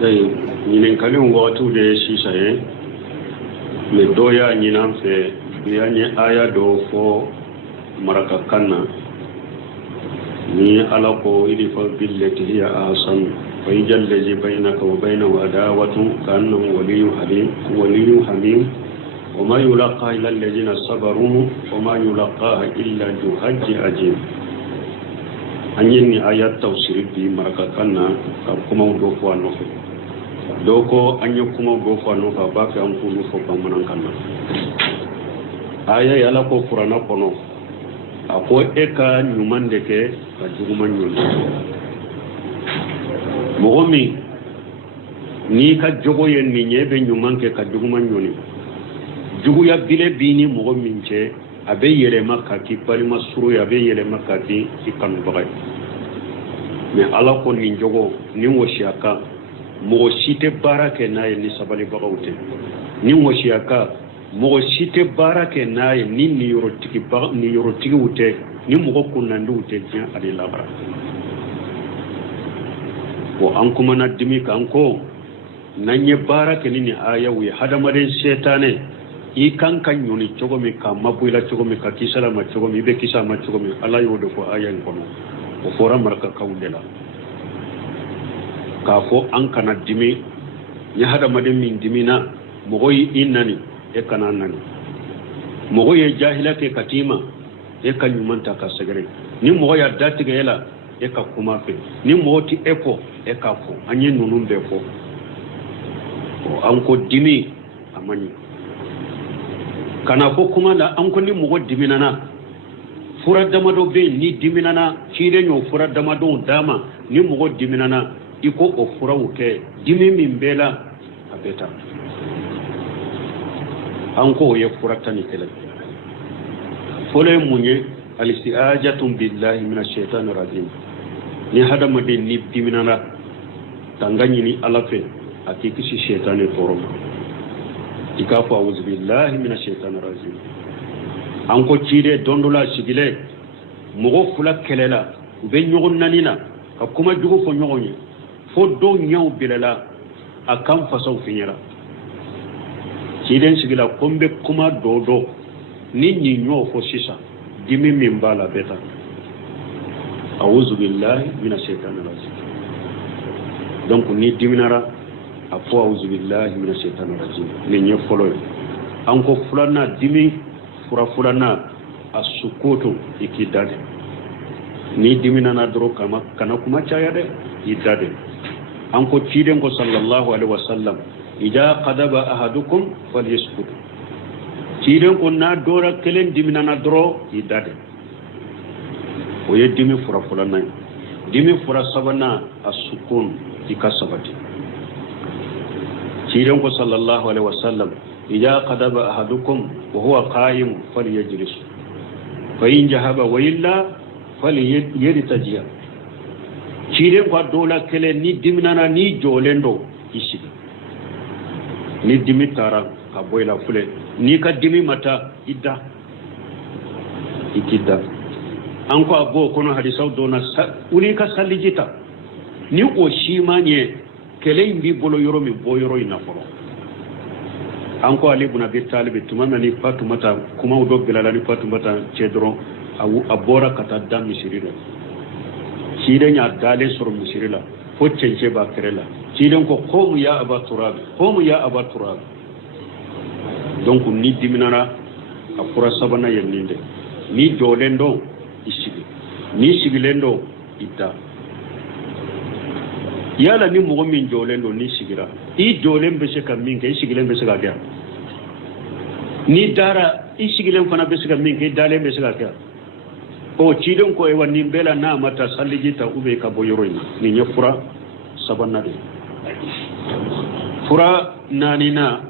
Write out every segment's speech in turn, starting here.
dai ñinen kalin watu de sisaye me doya ñinan fe yañe aya do fo maraka kanna ni ala ko ili fa billati hiya ahsan fa yajallazi bainaka wa bainahu adawatun ka'annahu waliyyun hamim وما يلقى إلا الذين صبروا وما يلقاها إلا ذو حظ عظيم أنيني آيات توسير بي مركا كنا كما دوفوا نوفي دوكو أنيو كما دوفوا نوفا باكي أنكو نوفو بامنا كنا آية يالا كو قرانا كنو أكو إكا نيومان دكي كجوغمان يولي مغمي ni ka jogo yen ni nyebe nyuman ke ka duguman yoni juguya bile bini mogo minche abe yele makati bali masuru ya abe yele makati ikanu bagay me ala ko ni jogo ni woshiaka mogo site barake naye ni sabali bagawte ni woshiaka mogo site barake naye ni yorotiki wute ni mogo kunandu wute tian adi labara ko an kuma na dimi kanko nanye barake ni aya wi hadamaren setane i kan yoni cogomi ka mabuila cogomi ka kisala ma cogomi be kisa ma cogomi ala yodo ko ayan kono o fora marka kawdela ka fo an kana dimi ya hada madin min dimina mogoyi innani e kana nani mogoyi jahila ke katima e kan yumanta ka sagare ni mogoya datiga yela e ka kuma fe ni moti eko e ka fo anye nunum be fo o an ko dimi amani kana ko kuma la an ko ni mogo diminana fura dama do be ni diminana kire nyo fura dama do dama ni mogo diminana iko o fura wuke dimi min bela abeta an ko ye fura tani kele fole munye alistiajatum billahi minash shaitanir rajim ni hada made ni diminana tanganyi ni alafe akikisi shaitane toroma ikafu auzu billahi minash shaitanir rajim anko cide dondola sigile mogo fula kelela be nyogon nanina ka kuma jugo fo nyogonye fo do nyaw bilela akam fasaw finyara ciden sigila kombe kuma dodo ni nyo fo sisa dimi mimbala beta auzu billahi minash shaitanir rajim donc ni diminara afo auzu billahi minash shaitanir rajim ni nye folo anko fulana dimi fulana asukoto ikidade ni dimina na dro kama kana kuma chaya de idade anko ciden ko sallallahu alaihi wasallam ida qadaba ahadukum falyaskut ciden ko na dora kelen dimina na dro idade o ye dimi fulana dimi fura sabana asukun ikasabati ciden ko sallallahu alaihi wasallam ida qadaba ahadukum wa huwa qa'im falyajlis fa in jahaba wa illa falyartajiya ciden ko dola kele ni dimnana ni jolendo isi ni dimitara ka boyla fule ni ka dimi mata idda ikidda anko abo kono hadisa dona uri ka salijita ni o shimanye kele imbi bolo yoro mi boyoro ina folo anko ali ibn abi talib tumana ni fatumata kuma udo bilala ni fatumata cedro awu abora kata dam misirila ciden ya dale sur misirila fo cenje ba kerela ciden ko mu ya abaturab donc ni diminara afura sabana yenninde ni jolendo isigi ni sigilendo ita yala ni mogo min jolendo ni sigira I jolen be se kam min ke sigilen be se ga ga ni dara I sigilen fana be se kam min ke dalen be se ga ga o cidon ko e wani bela na mata sallijita ube ka boyoro ni nyefura sabanna de fura nani na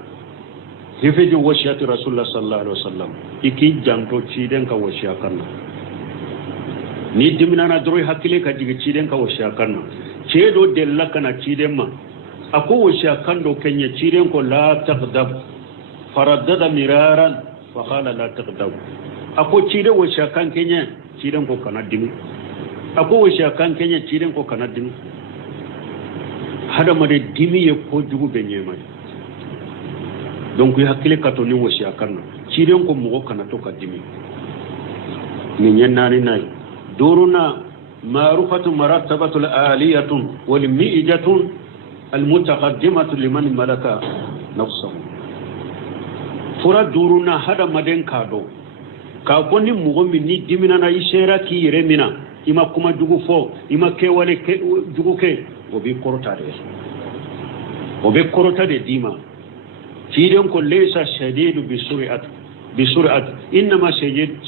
hefejo wasiyatu rasulullah sallallahu alaihi wasallam iki janto ciden ka wasiya kanna ni dimina na doro hakile ka digi ciden ka wasiya kanna cedo della kana ciden ma ako wasiya kando kenya ciden ko la taqdab faraddada miraran fa qala la taqdab ako ciden wasiya kan kenya ciden ko kana dimi ako wasiya kan kenya ciden ko kana dimi hada made dimi ye ko jugu be nyema donc ya hakile kato ni wosi akanno ciiden ko mo kana to ka dimi ni nyennani nay duruna ma'rufatu marattabatu aliyatun wal mi'jatun almutaqaddimatu liman malaka nafsuhu fura duruna hada maden kado ka konni mo min ni dimina na ishera ki remina ima kuma jugu fo ima ke wale ke jugu ke obi korota de dima ciiden ko laysa shadidu بسرعة إنما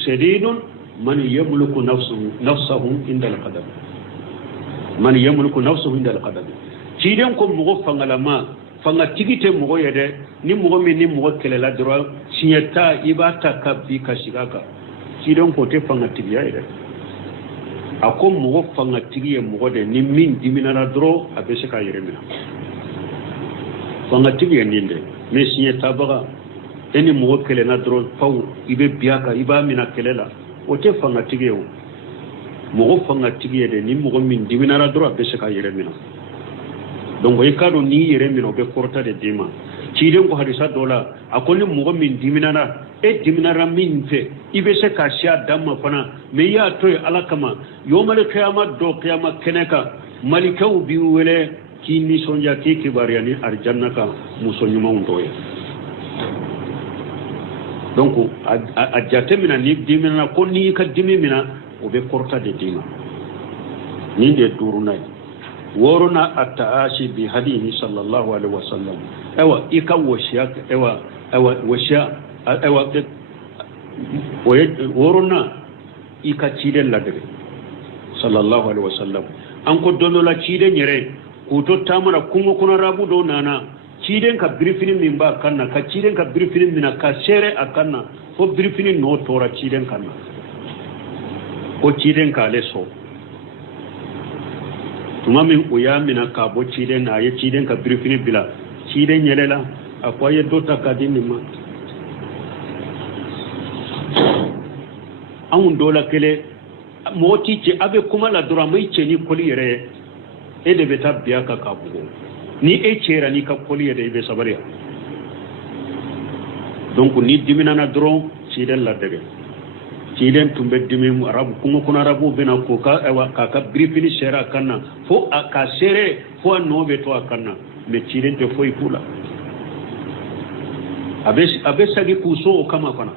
شديد من يملك نفسه عند القدم من يملك نفسه عند القدم تيدن كو مغو فنغلما فنغا تيغيتي مغو يده ني مغو مي ني مغو كللا درو سينتا إباتا كبي كاشيغاكا تيدن كو تي فنغا تيغيا يده أكو مغو فنغا تيغيا مغو ده ني مين ديمينا درو أبيسكا يرمينا فنغا تيغيا نينده مي سينتا بغا eni mo kele na dro paw ibe biaka iba mina kelela o te fanga tigeyo mo fanga tigeye de ni mo min dimina ra dro be seka yere mina donc e kado ni yere mina be porta de dima ci den ko hadisa dola akoni mo min dimina na e dimina ra min fe ibe seka sha damma fana me ya to alakama yomale qiyama do qiyama keneka malikau bi wele kini sonja ki kibariani arjanna ka musonyuma undoye donc a jatemina ni dimina ko ni ka dimina o be korta de dima ni de durunay woruna ataashi bi hadihi sallallahu alaihi wasallam ewa ikawoshiya ewa washiya ewa woruna ikachide ladre sallallahu alaihi wasallam an ko dolola chide nyere ko to tamara kuma kuna rabu do nana ciiden ka briefing min ba kanna ka ciiden ka briefing min ka sere akanna fo briefing no tora ciiden kanna ko ciiden ka leso tuma min uya min ka bo ciiden na ye ciiden ka briefing bila ciiden yelela akwaye dota ka dinima an dola kele moti ce abe kuma la dura mai ce ni koli yere e de beta biya ka bugo ni e cera ni ka koliye de be sabariya donc ni dimina na dron ci den la dege ci den tumbe dimi arabu kuma kuna arabu bena ko ka ka brifini sera kanna fo ka sere fo no be to kanna me ci den te foi kula abe sagi kuso kama kana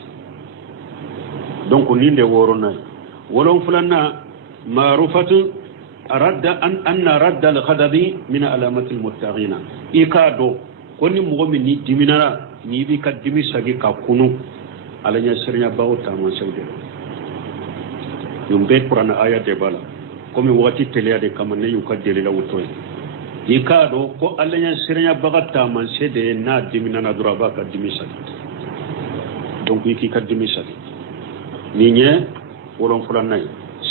donc ni de worona wolon fulanna ma'rufatu أراد أن رد الغضب من علامات المتقين إكادو كوني مغمي ني ديمينا ني بي كديمي ساغي كاكونو على نيسرنيا باو تاما سودي يومبي قران آية دبالا كومي واتي تليا دي كامن يو كديلي لا وتوي إكادو كو على نيسرنيا باغا تاما سيدي نا ديمينا نا درابا كديمي ساغي دونك يكي كديمي ساغي ني ني ولون فلان ناي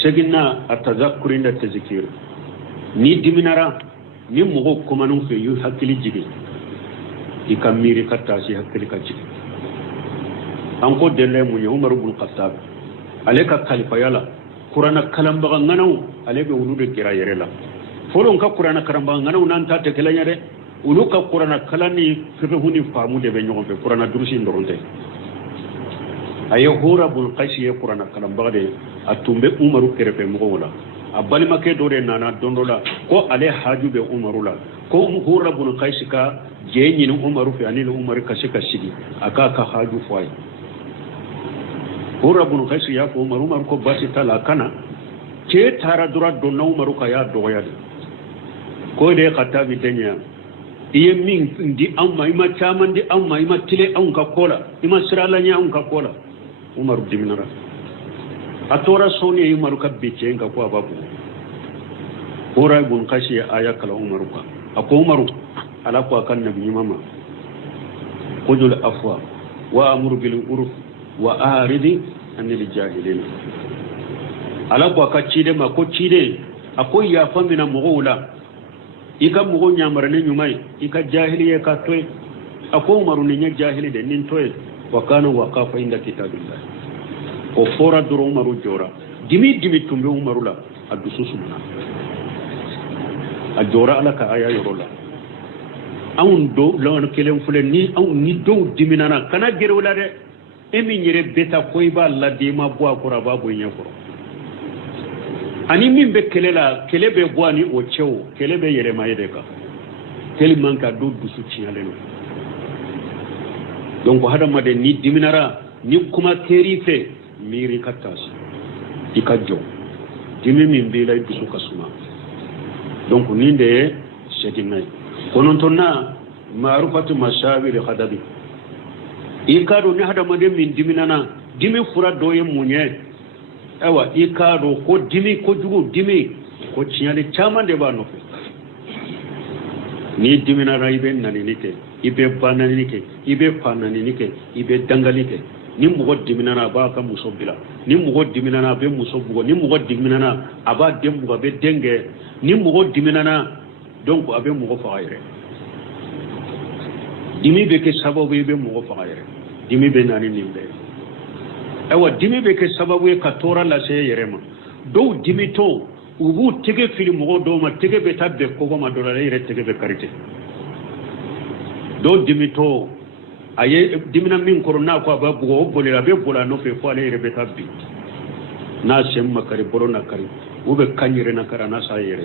segina atazakkur inda tazkir ni diminara ni mugo komanu fe yu hakili jigi ikamiri katasi hakili kaji anko delle mu ni Umar ibn Khattab aleka khalifa yala qur'ana kalamba nganau alebe ulude kira yerela folon ka qur'ana karamba nganau nan ta te kelanya de uluka qur'ana kalani fitu huni famu de be nyombe qur'ana durusi ndoronte ayo hura bul qaisi qur'ana kalamba de atumbe Umaru kerepe mgola abali make dore nana dondola ko ale hajube Umarula ko hura bun qaisika jenyi no Umaru fi anil Umar kasika sigi aka haju foi hura bun qaisi ya ko Umar ko basi tala kana ke tara dura donna Umaru ka ya doya ko de khatabi tenya iye min ndi amma ima chaman di amma ima tile an ka kola ima siralanya an ka kola Umaru diminara atora soni Umaru ka bicenga kwa babu hora ibn qashi aya kala Umaru ka ako Umaru ala kwa kan nabi mama qudul afwa wa amru bil urf wa aridi anil jahilin ala kwa ka cide ma ko cide akoy ya famina mughula ika mugo nyamara ne nyumai ika jahiliye ka toy ako Umaru ne nya jahili de nin toy wa kana waqafa inda kitabillah o fora duro Umaru jora dimi tumbe Umaru la adususu mana a jora ala ka aya yorola awun do lawan kelen fule ni awun ni do diminana kana gere wala de emi nyere beta koy ba la de ma bo akora ba bo nyako ani min be kelela kelebe bo ani o chewo kelebe yere ma yede ka tellement ka do dusu ciale no donc hada ma de ni diminara ni kuma keri fe miri katas ikajo dimi min be lay dusu kasuma donc ni de shekinay konontonna ma'rufatu mashawir khadabi ikado ni hada ma de min diminana dimi fura doye munye awa ikado ko dimi ko jugo dimi ko ciale chama de ba no ni diminara ibe nani nike ibe banani nike ibe panani nike ibe dangali nike ni mugo diminana ba ka muso bila ni mugo diminana be muso bugo ni mugo diminana aba dembugo be denge ni mugo diminana donc abe mugo faayre dimi be ke sababu be mugo faayre dimi be nani nimbe awa dimi be ke sababu ka tora la se yerema do dimi to ubu tege fili mugo do ma tege be tabbe ko ma do la yere tege be karite do dimi to aye dimina min corona ko ba bugo bolira be bola no fe fo ale yere be tabbi na sem makari borona kari ube kanyire na kara na sa yere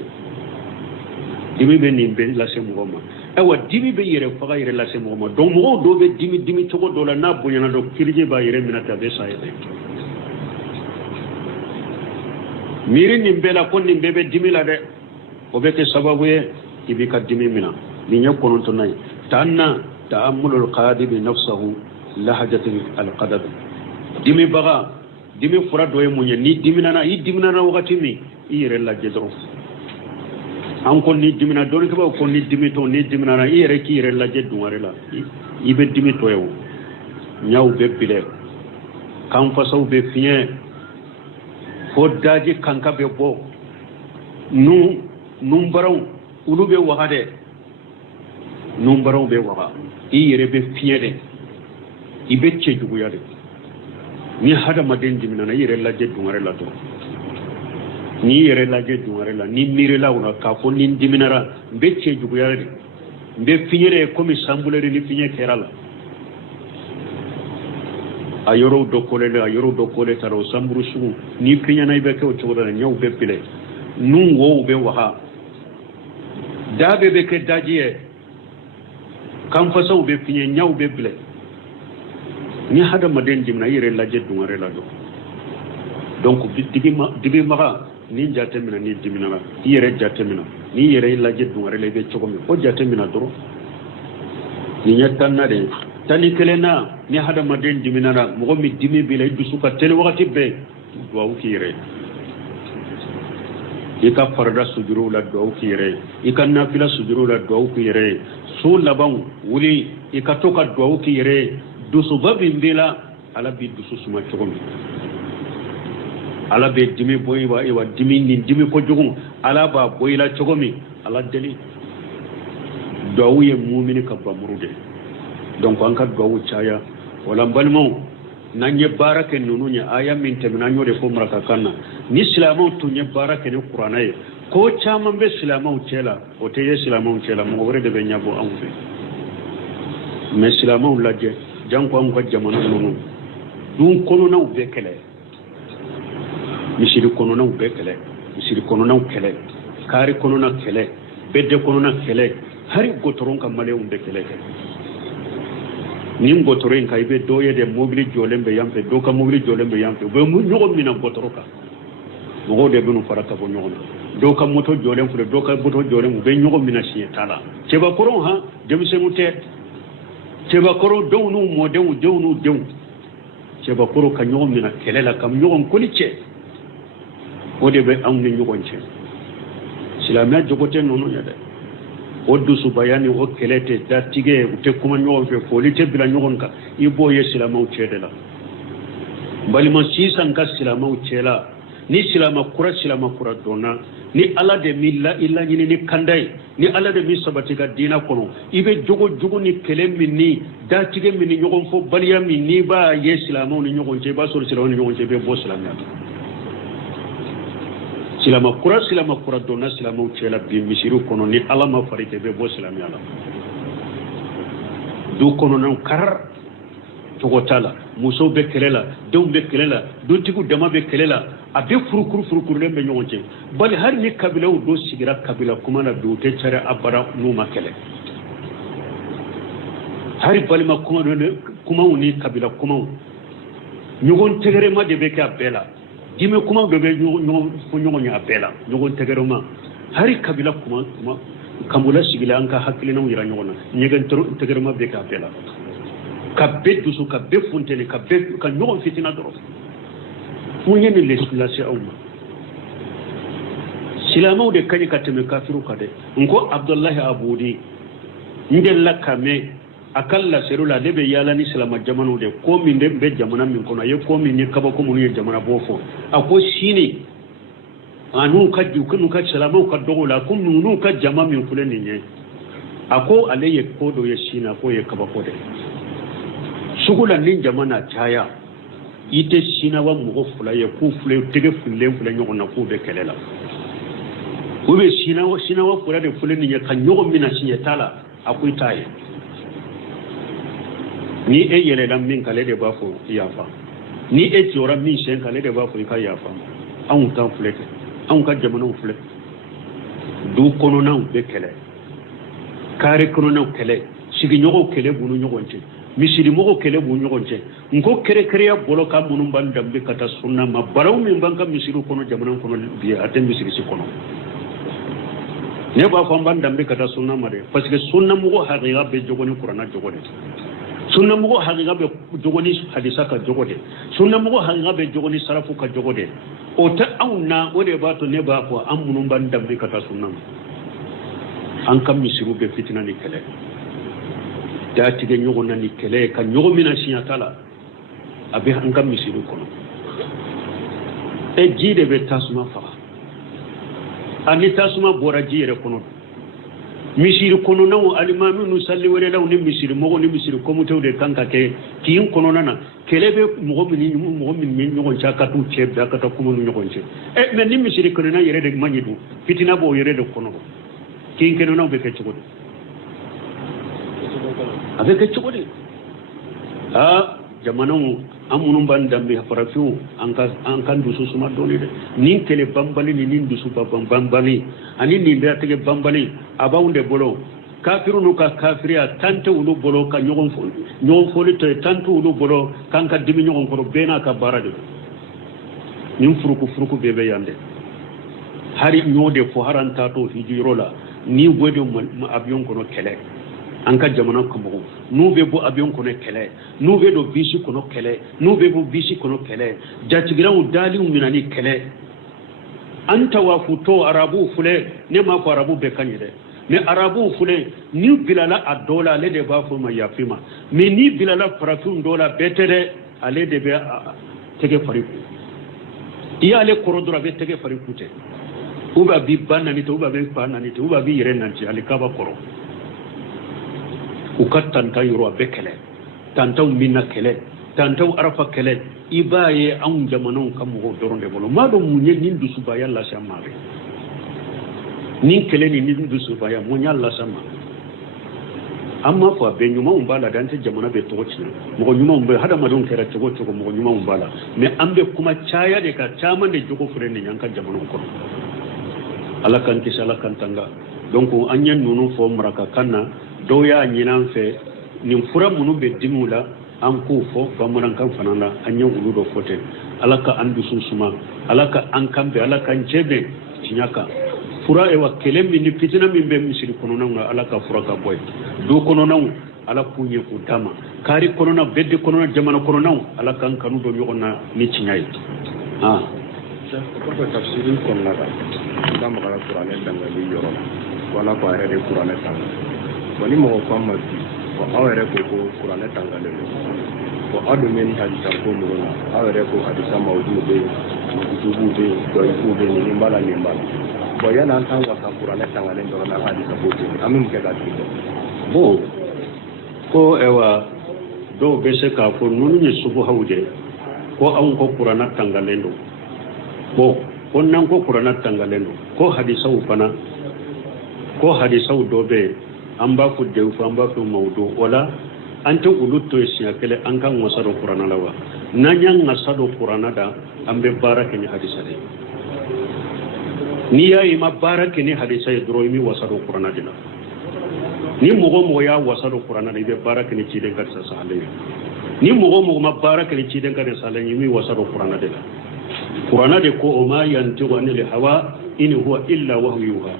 dimi be nimbe la se mugo ma awa dimi be yere fa yere la se mugo ma do mugo do be dimi to do la na bunyana do kirje ba yere minata be sa yere miri nimbe la kon nimbe be dimi la de o be ke sababu e ibika dimi mina ni nyakon to nay tanna ta'ammulul qadibi nafsuhu lahajati alqadab dimi baga dimi fura do e munya ni diminana yi diminana wakati mi ire la jedro an kon ni dimina do ko kon ni dimi to ni diminana ire ki ire la jeddu warela ibe dimi to ewo nyaw be bile kan fasaw be fiye fo daji kanka be bo numbaraw ulu be wahade numbaraw be waha iyere be fiede ibe cejugu yade ni hada maden dimina na yere la jeddu ngare la to ni yere la jeddu ngare la ni mire la una ka ko ni diminara be cejugu yade be fiere comme sambulere ni fiye kerala ayoro dokole taro samburu sugu ni pinya na ibe ke o choda nyaw be pile nun wo be waha dabe be ke dajiye kan fasaw be pinya nyaw be pile ni hada maden jimna yire la jeddu ngare la do donc digi ma ni jatemina ni dimina la yire jatemina ni yire la jeddu ngare le be chogomi o jatemina do ni nyatanna de tani kelena ni hada maden diminana mo mi dimi bi lay dusuka tele wakati be do awkire ika farda sujuru la do awkire ika nafila sujuru la do awkire so laban wuli ika toka do awkire dusu babi ndila ala bi dusu suma chogomi ala be dimi boy wa e wa dimi ni dimi ko jogum ala ba boy la chogomi ala deli do awye mu'mini ka bamurude donc an ka duwawu caya wala balmo nanye barake nununya aya min temna nyore fo maraka kanna ni islamu tunye barake ne qur'anaye ko chama be islamu cela o te islamu cela mo wore de be nyabo amfe me islamu laje janko am ko jamanu nunu dun kono na ube kele misiri kono na ube kele misiri kono na kele kari kono na kele bedde kono na kele hari gotoron kamale umbe kele nim gotoro en kaybe doye de mobili jolembe yampe do ka mobili jolembe yampe be mu nyogo mina gotoro ka mo de bunu faraka bo nyogo do ka moto jolem fu do ka moto jolem be nyogo mina shi tala ceba koron ha dem se mute ceba koro do nu mo de nu de ceba koro ka nyogo mina kelela kam nyogo kolice o de be am ni nyogo nche silama jogote nono nyade oddu su bayani o kelete datige te kuma nyoon fe folite bila nyoon ka ibo ye silama uchedela bali man sisan ka silama uchela ni silama kura dona ni ala de milla illa ni kandai ni ala de mi sabati ga dina kono ibe jogo ni kelem minni datige minni nyoon fo baliya minni ba ye silama ni nyoon je ba so silama ni nyoon je be bo silama silama kura dona silama uchela bi misiru kono ni ala ma farite be bo silama ala do kono nan kar togotala muso be kelela dew be kelela do tigu dama be kelela abe furukuru lembe nyonje bal har ni kabila do sigira kabila kuma na do te chare abara numa kele hari bal ma kuma ni kabila kuma nyogon tegere ma de be ka bela dime kuma do be nyogon nya bela nyogon tegere ma hari kabila kuma kamula sigila anka hakilina yira nyogona nyegen tegere ma be ka bela kabbe dusu kabbe funtene kabbe ka nyogon fitina doro munye ne legislation awma silamaw de kany kateme kafiru kade ngo abdullah abudi ndella kame akalla serula de be yala ni silama jamanu de ko min de be jamana min kono ye ko min ni kaba ko mun ye jamana bofo ako shine anu ka ju kunu ka silamaw ka dogola kum nunu ka jama min fulani nye ako aleye ko do ye shina ko ye kaba ko de sugula nin jamana chaya ite shina wa mugo fula ye ku fule tege fule nyogona ku be kelela ube shina wa fula de fule ni ka nyogo mina shinya tala akuy taye ni e yele dam min kale de bafo yafa ni e jora min shen kale de bafo ka yafa an ta fule an ka jamana fule du kono na be kele kare kono na kele sigi nyogo kele bunu nyogonte misiri mogo kele bu nyogonje ngo kere ya bolo ka munum ban dambe kata sunna ma baraw min banka misiru kono jamana kono bi atem misiri si kono ne ba ko ban dambe kata sunna ma de parce que sunna mogo haqiqa be jogoni qur'ana jogoni sunna mogo haqiqa be jogoni hadisa ka jogode sunna mogo haqiqa be jogoni sarafu ka jogode o ta auna o de ba to ne ba ko am munum ban dambe kata sunna an kam misiru be fitina ni kele dati ge nyogo nani kele ka nyogo mina sinyatala abi hanga misiru kono e jide be tasuma fa ani tasuma bora jire kono misiru kono nawo alimami nu salli wore law ni misiru mogo ni misiru komu tewde kanka ke tin kono nana kele be mogo min nyogo chaka tu chebda kata kuma nu nyogo che e men ni misiru kono na yere de manyidu fitina bo yere de kono kin keno nawo be ke chugo avec chogode jamanu amunum bandambe farafiu ankan dusu suma doni de nin kele bambali ni nin dusu bambali ani ni be atege bambali abaunde bolo kafiru no ka kafiriya tante ulu bolo ka nyogon foli to tante ulu bolo kanka dimi nyogon ko bena ka barade nin furuku bebe yande hari nyode fo haranta to hijirola ni wedo abion ko no kele anka jamana ko nube bo abion kono kele nube do bisi kono kele nube bo bisi kono kele jatigira udali minani kele anta wa futo arabu fule ne ma ko arabu be kanyede ne arabu fule ni bilala adola le de ba fo ma yafima me ni bilala parafum dola betere ale de be tege fariku iya ale korodura be tege farikute uba bi banani to uba be banani to uba bi yere nanti ale kaba koro ukatanta yoro bekele tantaw minna kele tantaw arafa kele ibaye an jamanon kam go doronde bolo mado munye nin dusu ba yalla shamare nin kele ni nin dusu ba ya munya Allah sama amma fa be nyuma umbala dante jamana be to wacina mo nyuma umbe hada madon kera to go mo nyuma umbala me ambe kuma chaya de ka chama de jogo furende nyanka jamanon ko ala kan kisala kan tanga donc anyen nunu fo maraka kanna do ya nyinan fe nim fura munu be dimula an ko fo famuran kan fanana anyen ulu do fote alaka andu susuma alaka an kambe alaka njebe tinyaka fura e wa kelem ni fitina min be misiri kono na alaka fura ka boy do kono na ala kunye ku dama kari kono na bedde kono na jamana kono na alaka kan kanu do yogona ni tinyai ko tafsirin kono na da magana qur'ane dangali yoro wala ko are de qur'ane tanga wani mo ko amati ko awere ko qur'ane tangale ko adu men hadisa ko mo na awere ko hadisa mawdu be dubu be do ko be ni mbala bo yana tanga ka qur'ane tangale do na hadisa ko be amin ke ga tiko bo ko ewa do be se ka ko nunu ni subu hawde ko an ko qur'ane tangale do bo wannan ko qur'ana tangalendo ko hadisau fana ko hadisau dobe an ba ku de fa an ba ku mawdu wala ante ulutto siya kele an kan wasado qur'ana lawa nanyang ngasado qur'ana da ambe baraka ni hadisa de ni ya ima baraka ni hadisa dro mi wasado qur'ana dina ni mogo ya wasado qur'ana de be baraka ni ciden ka sa sale ni mogo ma baraka ni ciden ka sale mi wasado qur'ana de qur'ana de ko o ma yantiqu anil hawa in huwa illa wahyuha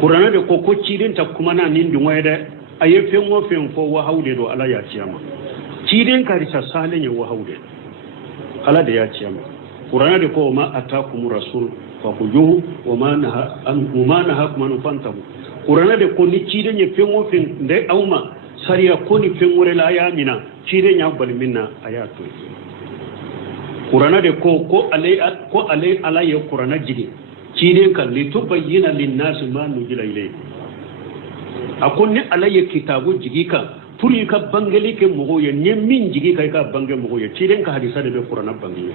qur'ana de ko ciden ta kuma na nin dunwaye da aye fenwo fenfo wa haude do ala ya ciyama ciden ka risa sale ne wa haude ala da ya ciyama qur'ana de ko ma atakum rasul fa khujuhu wa ma nahakum an fantahu qur'ana de ko ni ciden ne fenwo fen de auma sariya ko ni fenwore la ya mina ciden ya bal minna ayatu qur'ana de ko alai ala ya qur'ana jide ciden kan litubayyana lin-nas ma nujila ilayhi akonni alayya kitabu jigika puri ka bangali ke mogo ye nyemmin jigika ka bange mogo ye ciden ka hadisa de be qur'ana bangi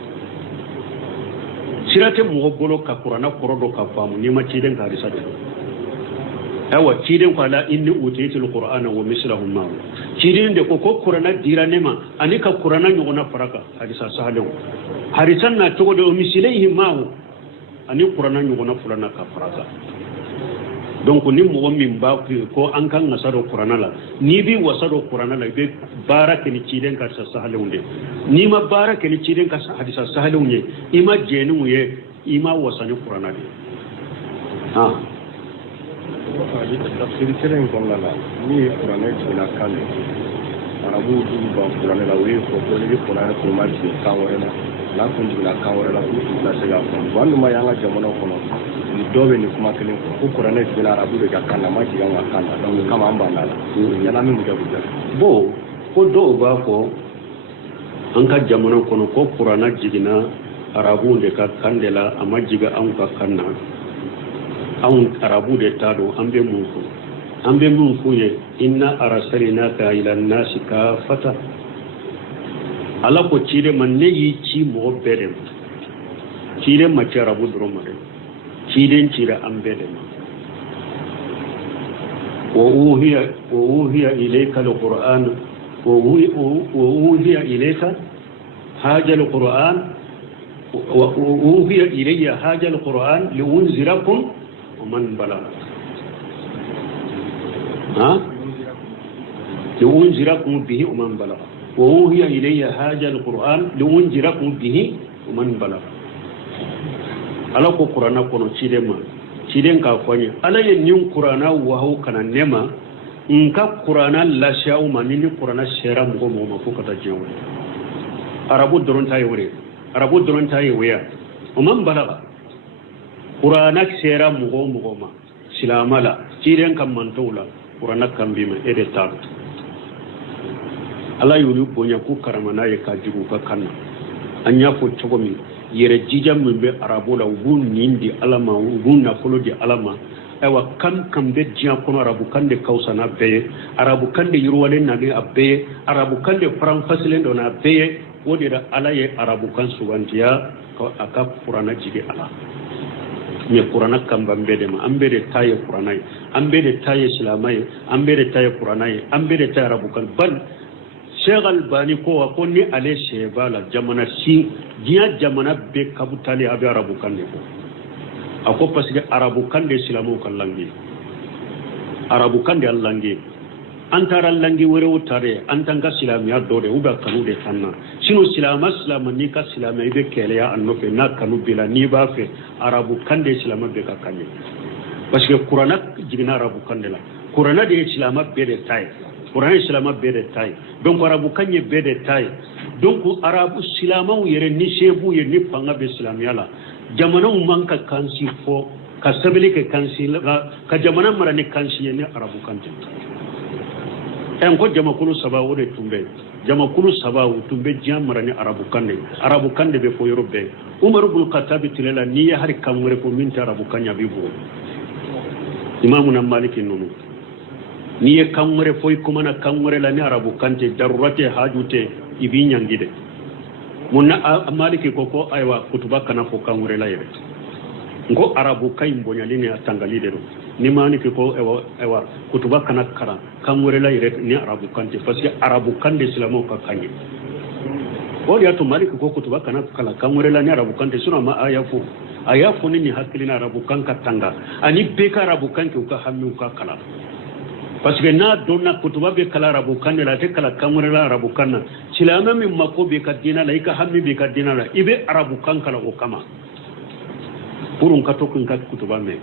sirate mogo bolo ka qur'ana korodo ka famu ni ma ciden ka hadisa de awa ciden ko ala inni utitul qur'ana wa mislahu ma ciden de ko qur'ana dirane ma anika qur'ana nyogona faraka hadisa sahalew harisan na to de misilaihi ma ani qur'ana nyogona fulana ka faraka donc ni mo min ba ko an kan nasaro qur'ana la ni bi wasaro qur'ana la be baraka ni ciden ka sa sahalunde ni ma baraka ni ciden ka hadisa sahalunye ima jenu ye ima wasani qur'ana de ha haji tafsir kelen ko la ni qur'ana jina kale arabu du ba qur'ana la we ko ni qur'ana ko ma ji kawore la ko jina kawore la ko la se ga ko wanda ma yanga jamono ko ni dobe ni kuma kelen ko qur'ana jina arabu de kana ma ji yanga kana donc kama amba la yana min ga buja bo ko do ba ko an ka jamono kono ko qur'ana jigina arabu de ka kandela amma jiga an ka kanna an arabu de tado ambe mun ko ye inna arsalnaka ila an-nasi kafata ala ko cire man ne yi ci mo bere cire ma ci arabu dro mare cire cire ambe de wa uhiya ilayka al-qur'an wa uhiya ilayka haja al-qur'an wa uhiya ilayya haja al-qur'an liunzirakum ومن بلغ لأنذركم به ومن بلغ وأوحي إلي هذا القرآن لأنذركم به ومن بلغ ala ko qur'ana kono ciden ka fanya ala yen nin qur'ana wa hu kana nema nka qur'ana la sha'u ma ni qur'ana shera mo ma ko kata jewo arabu doron tayi wore arabu doron tayi waya o man balaga qur'ana shera mo ma silamala ciden kam man tawla qur'ana kam bima ede ta ala yulu bonya ku karamana ye ka jigu ka kanna anya fo chogomi yere jijam be arabu la gun nindi alama gun na folo di alama ewa kam be jiya kono arabu kande kausana be arabu kande yurwale na be abbe arabu kande fran fasile do na be wodi da alaye arabu kan suwantiya ko aka qur'ana jige ala me qur'ana kam bambe de ma ambe de taye qur'ana ambe de taye islamai ambe de taye qur'ana ambe de taye arabu kan ban Sheikh Albani ko ni ale shebala jamana si dia jamana be kabutali abi arabu kande ko ako pasige arabu kande islamu kallangi arabu kande allangi antara allangi wore utare antanga islamiya dore uba kanu de tanna sino islama ni ka islama ibe keleya annofe na kanu bila ni ba fe arabu kande islama be ka kanye parce que qur'ana jigina arabu kande la qur'ana de islama be de tay Quran islama bede tay donc arabu kanye bede tay donc arabu islama yere ni shebu ye ni panga be islamiyala jamana manka kansi fo ka sabili ke kansi ka jamana mara ni kansi ne arabu kanje en ko jamakulu sabawo de tumbe jamakulu sabawo tumbe jamara ni arabu kande be fo yorobe umar ibn khattab tilela ni ya har kamure ko min arabu kanya bibo imamuna maliki nunu ni ye kangure foy kumana kangure la ni arabu kante darurate hajute ibi nyangide munna maliki koko aywa kutuba kana fo kangure la yebe ngo arabu kay mbonyalini atangalide do ni mani ko ewa kutuba kana kara kan wurela ire ni arabu kante parce que arabu kande islamo ka kanye o ya to malik ko kutuba kana kala kan wurela ni arabu kante suna ma ayafu ni hakilina arabu kan ka tanga ani be ka arabu kan ka hammi ka kala parce que na donna kutuba be kala arabu kan la te kala kan wurela arabu kan silama min mako be ka dina la ika hammi be ka dina la ibe arabu kan kala o kama purun ka to kun ka kutuba me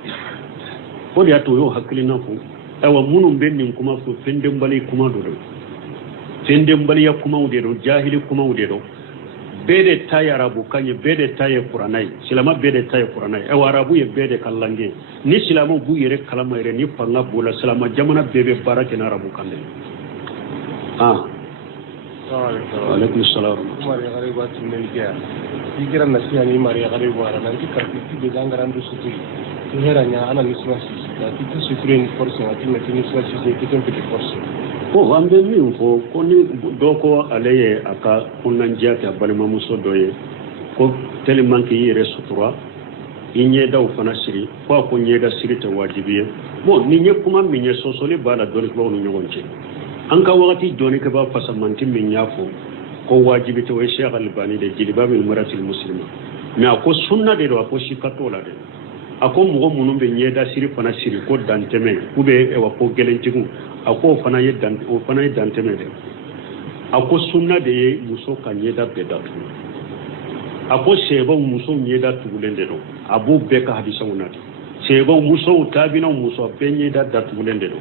o ya to yo hakilina ko awa munum bennin kuma so fendem bali kuma do fendem bali ya kuma ude do jahili kuma ude do bede taya arabu kanye bede taya qur'anai silama bede taya qur'anai awa arabu ye bede kallange ni silama bu yere kalama yere ni panga bola silama jamana bebe barake na arabu kande alaikum salam mari gariba tunelga digira nasiani mari gariba ran ki karti be dangaran do sutu heranya ana niswasi da titu sifrin force ati na niswasi de kiton pe force ko ambe min ko ni doko aleye aka kunnan jata balma muso doye ko tellement ki yere sutura inye daw fana siri ko nye da siri ta wajibiye bon ni nye kuma min ye sosole bala doni ko no nyogonce an ka wakati doni ke ba fasamantin min yafo ko wajibi to we Sheikh Albani de jilbabil maratil muslima mais ako sunna de do ako shikatola de ako mugo munum be nyeda siri fana siri ko danteme kube e wa ko gelentigu ako fana ye danteme de ako sunna de muso ka nyeda bedatu ako shebo muso nyeda tugulende do abu beka hadisa unati shebo muso tabina muso be nyeda datugulende do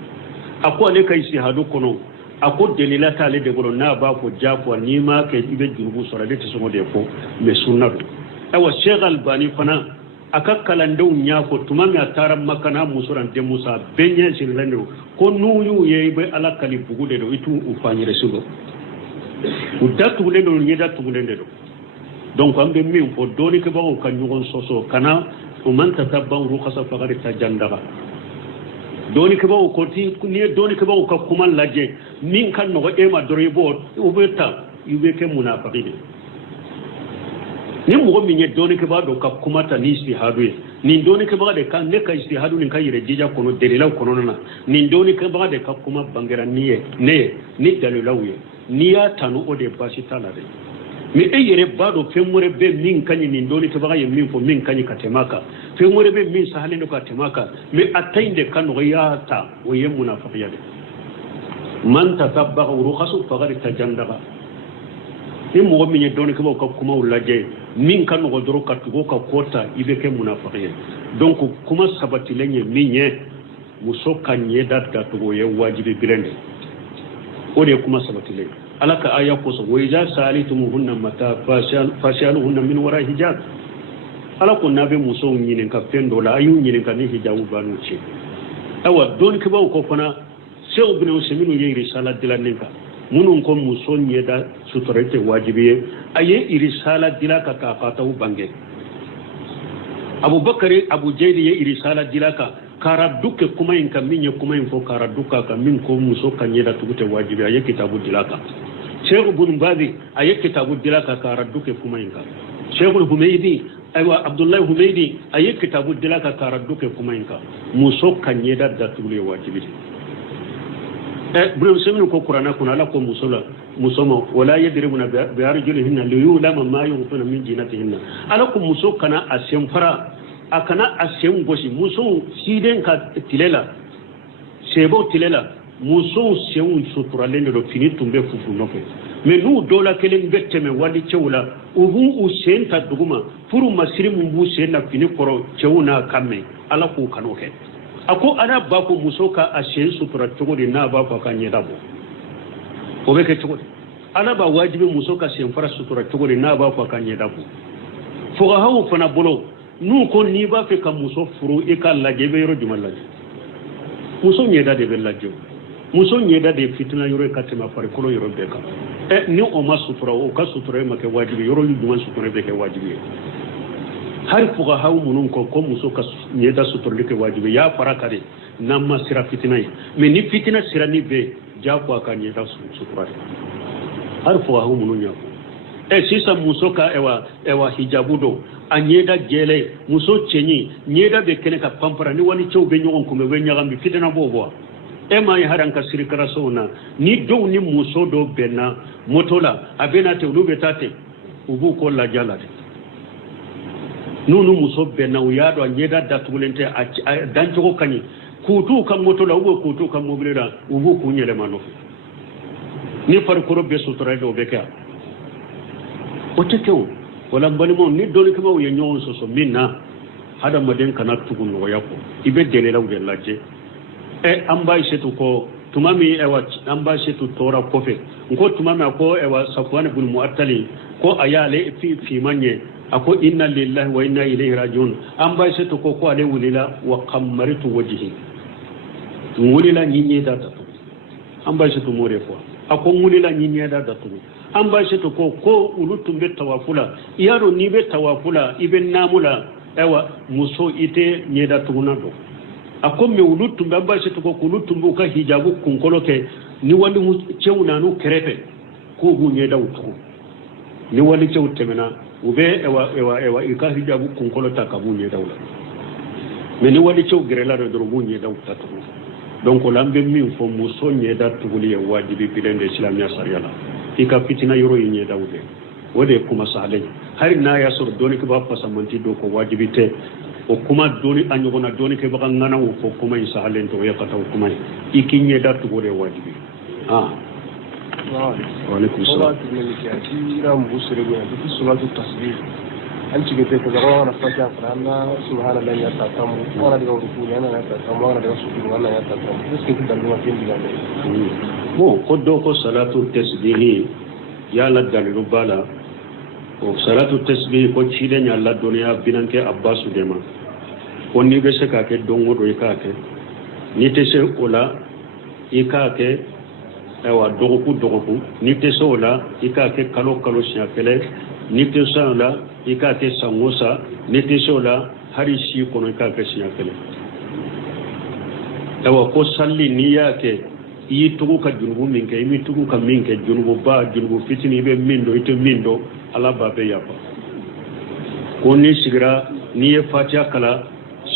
ako ne kai si hadu kono ako delila tale de golo na ba ko jako ni ma ke ibe jurubu sora de tiso de ko me sunna do awa Sheikh Albani fana aka kalandau nya ko tuma mi atara makana musuran de musa benye sirlendo ko nuyu ye be ala kali bugude do itu ufanye resulo udatu lendo nyeda tugulende do donc ambe min ko doni ke bawo kan yugon soso kana o man tatabban rukhasa faqari tajandaga doni ke bawo ko ti ni doni ke bawo ka kuma laje min kan no e ma doribo ubeta yube munafiqin ni mo mi nye doni ke ba do ka kuma ta ni istihadu ni doni ke ba de kan ne ka istihadu ni kayire jija kono delila kono na ni doni ke ba de ka kuma bangera niye ne ni dalilawiye ni ya tanu o de bashi tala de mi e yere ba do femore be min kanyi ni doni ke ba ye min fo min kanyi katemaka femore be min sahale no katemaka mi atainde kan o ya ta o ye munafiqiya de man tatabba rukhasu faqad tajandaga ni mo mi nye doni ke ba ka kuma ulaje min kan no doro ka tugo ka kota ibe ke munafiqin donc kuma sabati lenye minye muso kanye dadda tugo ye wajibi birende o de kuma sabati lenye alaka aya ko so wayja salitumuhunna mata fashaluhunna min wara hijab alako nabe muso nyinin ka pendo la ayu nyinin ka ni hijabu banu ce awa don ke ba ko fana Sheikh Ibn Usaymin ye risala dilaninka munun ko muso nyeda sutorete wajibiye aye irisala dilaka ka fata ubange Abubakar Abu Jayli ye irisala dilaka kara duke kuma in kan minye kuma in fo kara duka ka min ko muso kan nyeda tugute wajibi aye kitabu dilaka Sheikh Ibn Bazi aye kitabu dilaka kara duke kuma in ka Sheikh Humaydi aywa Abdullah Humaydi aye kitabu dilaka kara duke kuma in ka muso kan nyeda da tugule wajibi Ibn Usaymin ko Qur'ana kuna la ko musoma wala yadribuna bi arjulihinna li yulama ma yughfuna min jinatihinna ala ko muso kana asem fara akana asem goshi muso siden ka tilela sebo tilela muso seun sutura lende do fini tumbe fufu nofe me nu dola kelen betteme wali cewla ubu usenta duguma furu masiri mumbu sena fini koro cewuna kamme ala ko kanoke ako ana ba ko muso ka ashen sutura tugudi na ba ko kan yedabo ko be ke tugudi ana ba wajibi muso ka shen fara sutura tugudi na ba ko kan yedabo fo ga hawo fana bolo nu ko ni ba fe ka muso furu e ka laje be yoro jumal laje muso nyeda de be laje muso nyeda de fitna yoro ka tema fare ko yoro be ka ni o ma sutura o ka sutura ma ke wajibi yoro yu duman sutura be ke wajibi har fuga haw munun ko muso ka nyeda suturli ke wajibi ya farakare namma sira fitinai me ni fitina sira ni be ja ko ka nyeda sutura har fuga haw munun ya sisa muso ka ewa hijabu do a nyeda gele muso chenyi nyeda be kene ka pampara ni wani cew be nyogon ko be nyagam bi fitana bobo ma ya haran ka sirikara sona ni do ni muso do benna motola abena te ulube tate ubu ko la jalade nunu muso benna uyado a nyeda datulente a danjo kanyi kutu kan motola ubu kutu kan mobilera ubu kunyele manofi ni farkoro be sutura do be ka otekew wala balimo ni doli kama ye nyon soso minna hada maden kana tugun no yako ibe dele law de laje amba shetu ko tumami ewa amba shetu tora kofe ngo tumami ko ewa safwan ibn mu'attali ko ayale fi manye ako inna lillahi wa inna ilayhi rajiun amba shetu ko ale wulila wa qammaritu wajhi wulila nyinye data amba shetu more fo ako wulila nyinye data an ba shi to ko ulutun be tawafula yaro ni be tawafula iben namula ewa muso ite nyeda tuguna do akom me ulutun be ba shi to ko ulutun bu ka hijabu kun koloke ni wani mu cewna no krepe ko hu nyeda utu ni wani cew temena ube ewa ika hijabu kun kolota ka bu nyeda wala me ni wani cew grela do bu nyeda utatu donc lambe mi fo muso nyeda tuguli wajibi bilende islamia sariala ika fitina yoro yinye dawde wode kuma sale hari na ya sur doni ke ba pasamanti do ko wajibite o kuma doni anyogona doni ke baka ngana wo ko kuma isa halen to ya kata kuma ikinye datu wode wajibi wa alaikum salam ira mbusire go ya salatu tasbih anti ke te dawo na fata qur'ana subhanallahi ya tatamu wala daga rukuni ana ya tatamu wala daga sujud wala ya tatamu diske ke dalu wa kendi gane bon ko do ko salatu tasbih ya la dalilu bala o salatu tasbih ko chide nya la duniya binanke abbasu dema ko ni be se ka ke dongo do ka ke ni te se ola ikake ewa dogoku ni te se ola ikake kalo sia kele ni te se ola ikake sangosa ni te se ola hari shi kono ikake sia kele ewa ko salli ni yake yi tugu ka junubu minke imi tugu ka minke junubu ba junubu fitini be mindo ite mindo ala ba be yapa ko ni sigira ni e fatiha kala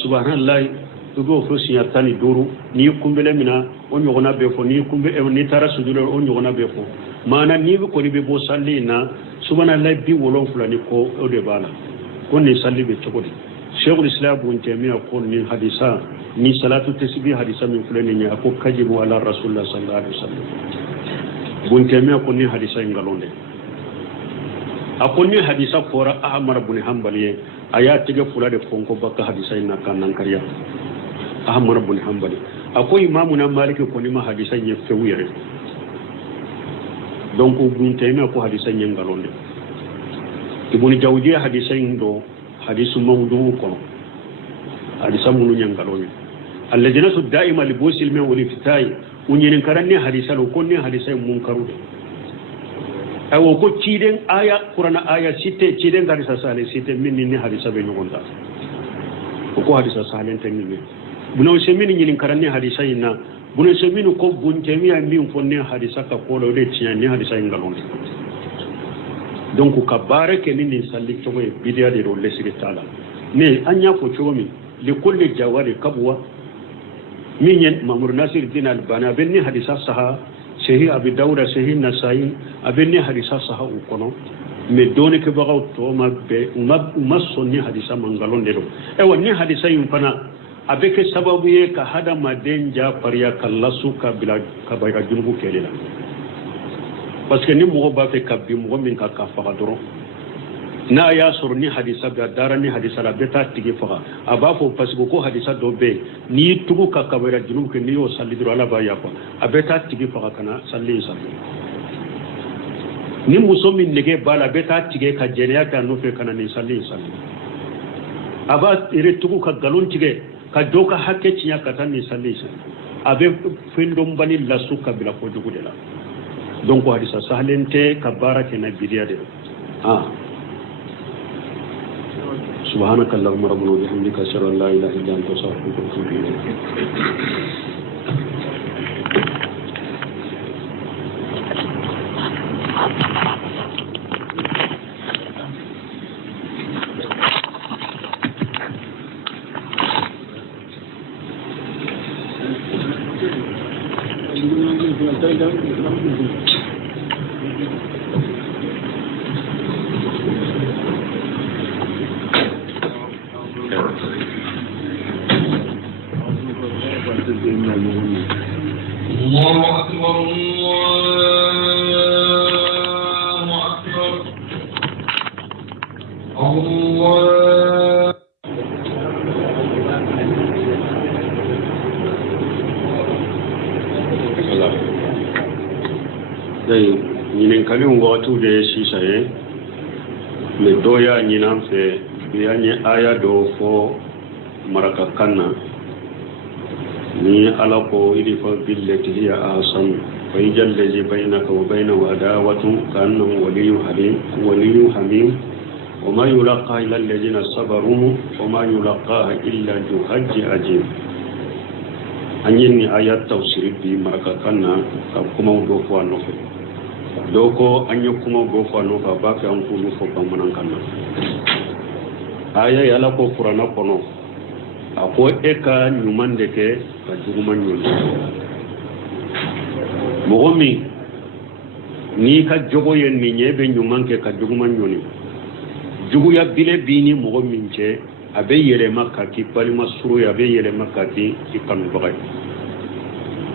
subhanallah tugo fo siya tani duru ni kumbele mina on yogona be fo ni kumbe ni tara sujudo on yogona be fo mana ni ko ni be bo salli na subhanallah bi wolon fulani ko o de bala ko ni salli be chokodi shaykhul islam ibn taymiyyah ko ni hadisa ni salatu tasbih hadisa min fulani ni ko kajibu ala rasulullah sallallahu alaihi wasallam ibn taymiyyah ko ni hadisa ngalonde akoni hadisa fora ahmar ibn hanbali aya tige fulade fonko bakka hadisa ina kanan kariya ahmar ibn hanbali akoy imamu na maliki ko ni ma hadisa nye fewire donc ibn taymiyyah ko hadisa nye ngalonde ibn jawzi hadisa ndo hadisu mawdu ko hadisa munu nyangalonde alladinatu daima li bosil men wali fitai unyin karanne hadisa lo ko ne hadisa munkaru awo ko ciden aya qur'ana aya cite ciden hadisa sale cite minni ni hadisa be ngonda ko hadisa sale tanni buno semini nyin karanne hadisa ina buno semini ko buntemiya min fonne hadisa ka ko lo de tiya ni hadisa ngalonde donc ka barake ni salli to e bidia de rolle sigitala ne anya ko chomi li kulli jawari kabwa minyen mamur nasir din albana benni hadisa saha shehi abi dawra shehi nasai abenni hadisa saha ukono me doni ke bagaw to mabbe umassonni hadisa mangalonde do e wonni hadisa yumpana abeke sababu ye ka hada madenja pariya kallasu ka bila ka bayga junubu kelela parce que ni mo ba fe kabbi mo min ka ka faga doro na ya sur ni hadisa ga darani hadisa la beta tigi faga aba fo parce que ko hadisa do be ni tugu ka ka bayga junubu ke ni yo salli doro ala ba ya ko abeta tigi faga kana salli salli ni muso min nege bala beta tige ka jeriya ka no fe kana ni salli salli aba ire tugu ka galon tige ka doka hakke cinya ka tan ni salli salli abe findom bani la suka bila ko dugu de la donc hadisa sahlente ka barake na bidiya de subhanaka allahumma rabbana wa bihamdika ashhadu an la ilaha illa anta astaghfiruka wa atubu ilayk ñininkaliŋ waxtu de siisa ye me dooya ñinan fe ya ñe aya do fo maraka kanna ni ala ko idfa billati hiya ahsan fa yajal ladhi baynaka wa baynahu adawatun ka'annahu waliyyun hamim wa ma yulaqa illa alladhina sabaru wa ma yulaqaha illa dhu hajjin ajim anyini ayat tafsir bi maraka kanna ka kuma do fo anofe doko anyo kuma go fo anofa ba ka an kulu fo bamanan kanna aya yala ko qur'ana kono ako eka nyuman deke ka juguman nyoni mogomi ni ka jogo yen ni nyebe nyuman ke ka juguman nyoni jugu ya bile bini mogomi nche abe yele makati pali masuru ya abe yele makati ikanu bagay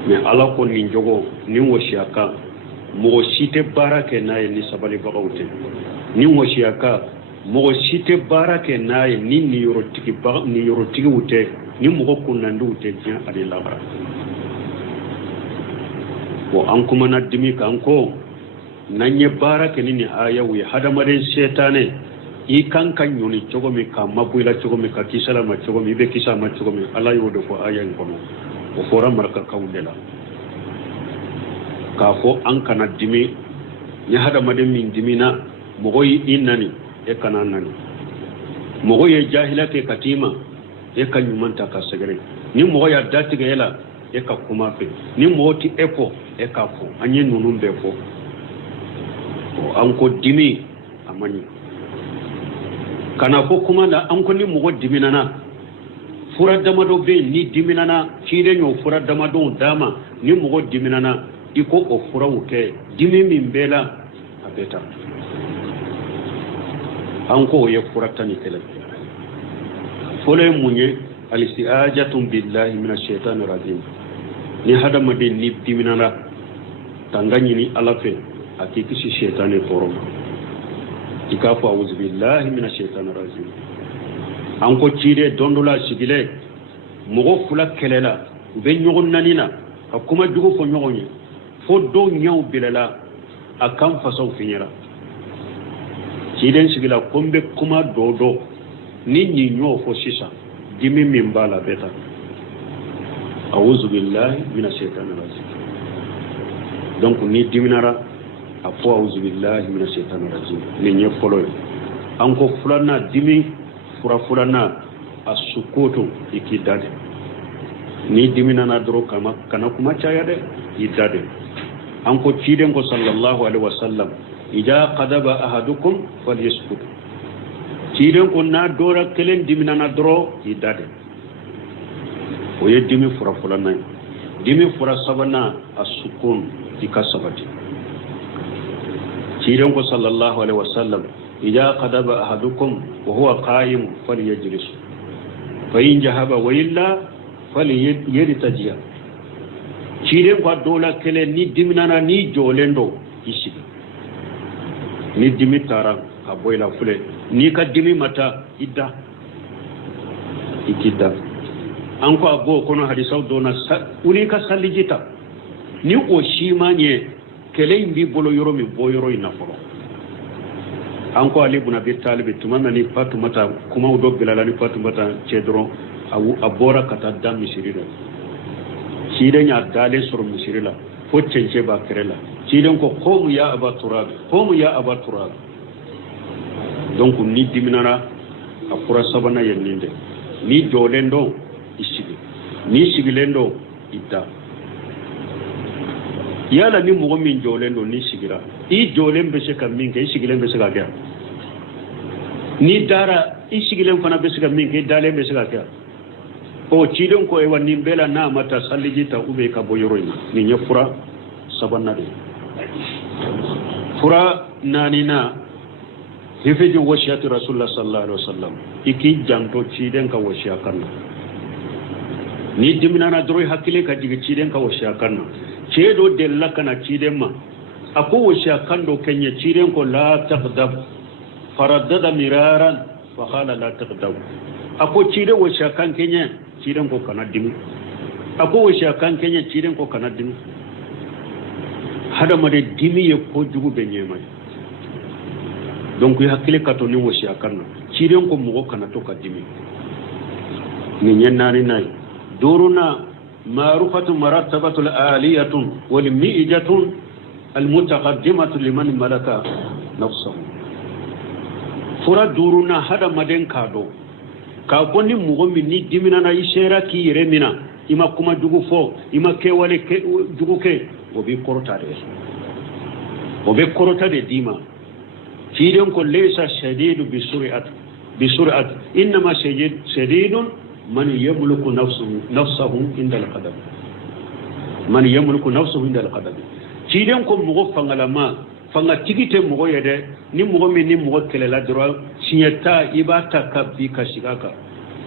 me ala ko ni jogo ni woshiaka mogo site barake naye ni sabali bagawte ni woshiaka mogo site barake naye ni yorotigi wute ni mogo kunnandi wute jiyan adi labara wo an kuma na dimi kan ko nanye barake ni aya wi hadamaren setane i kan kan nyoni cogomi ka mabuila cogomi ka kisalama cogomi be kisama cogomi ala yodo ko aya ngono o fora marka kawdela ka fo an kana dimi ni hadamaren min dimina mogo yi innani e kana nani mogo ye jahila ke katima e kan nyumanta ka segere ni mogo ya datiga yela e ka kuma fe ni mogo ti epo e ka fo anye nunun be fo o an ko dimi amani kana fo kuma la an ko ni mogo diminana fura damado be ni diminana kire nyo fura damado dama ni mogo diminana iko o fura wuke dimi min bela abeta anko ye furatani tele fole munye alistiajatun billahi minash shaitanir rajim ni hada made ni diminana tangani ni alafe akikisi shaitane foroma ikafu auzu billahi minash shaitanir rajim anko cide dondola sigile mogo fula kelela be nyogon nanina akuma jugo fo nyogonye fo do nyaw bilela akam fasaw finyara ciden sigila kombe kuma dodo ni nyo fo sisa dimi min bala beta auzu billahi minash shaitanir rajim donc ni diminara afo auzu billahi minash shaitanir rajim ni nye folo anko fulana dimi fulana asukoto ikidade ni diminana dro kama kana kuma chaya de idade anko ciden ko sallallahu alaihi wasallam ija qadaba ahadukum falyaskut ciden ko na dora kelen diminana dro idade o ye dimi fulana dimi fura sabana asukun ikasabati ciden ko sallallahu alaihi wasallam ija qadaba ahadukum wa huwa qa'im falyajlis fa in jahaba wa illa falyartajiya ciden ko dola kele ni diminana ni jolendo isi ni dimi tara ka boyla fule ni ka dimi mata idda ikidda anko abo kono hadisaw dona uni ka salijita ni o shimanye kele mbi bolo yoro mi boyoro ina folo anko ali ibn abi talib tumana ni fatumata kuma do bilala ni fatumata cedron awu abora kata dam misirida ciden ya dale sur misirila fo cence ba kerela ciden ko qomu ya abaturab donc ni diminara akura sabana yenninde ni jolendo isigi ni sigilendo ita yala ni mogo min jolendo ni sigira I jolen be se kam min ke sigilen be se ga ga ni dara I sigilen fana be se kam min ke dale be se ga ga o cidon ko e wani bela na mata sallijita ube ka boyoro ni nyefura sabanna de fura nanina hefeji wasiyati rasulullah sallallahu alaihi wasallam iki janto ciden ka wasiya kanna ni dimnana doroy hakkile ka jigi ciden ka wasiya kanna ceedo della kana ciden ma ako wasiya kando kenya ciden ko la taqdab faraddada miraran fa qala la taqdab ako ciden wasiya kan kenya ciden ko kana dimi ako wasiya kan kenya ciden ko kana dimi hada made dimi ye ko jugu be nyema donc ya hakkile kato ni wasiya kanna ciden ko mo kana to ka dimi ni nyenani nay دورنا معروفة مرتبة الآلية والمئجة المتقدمة لمن ملك نفسه فرا دورنا هذا مدين كادو كابوني مغمني دمنا يشيرا كي يرمنا إما كما جوغو فو إما كي والي جوغو كي وبي كورتا دي وبي كورتا دي ديما فيديون كو ليس شديد بسرعة إنما شديد من يملك نفسه عند القدم من يملك نفسه عند القدم ciden ko mogo fangalama fanga tigite mogo yede ni mogo min ni mogo kelela dro sinyata ibata kabbi kashigaka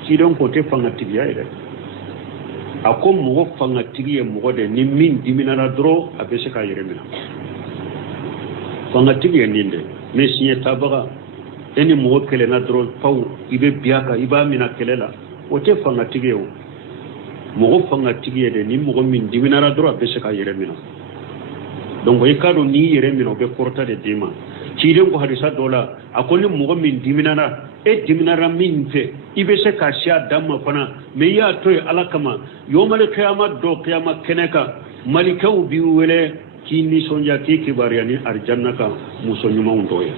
ciden ko te fanga tigiya yede ako mogo fanga tigiye mogo de ni min diminana dro abese ka yeremina fanga tigiye ninde me sinyata baga eni mogo kelela dro paw ibe biaka iba mina kelela wote fanga tigiyo mogo fanga tigiye de ni mogo min diminara dro abese ka yeremina donc e kado ni yeremina be korta de dima ciden ko hadisa dola akoni mogo min diminara e diminara min te ibese ka sha damma fana me ya toy alakama yomale qiyamah do qiyamah keneka malikau bi wele kini sonja ki kibariani arjanna ka musonyuma undoye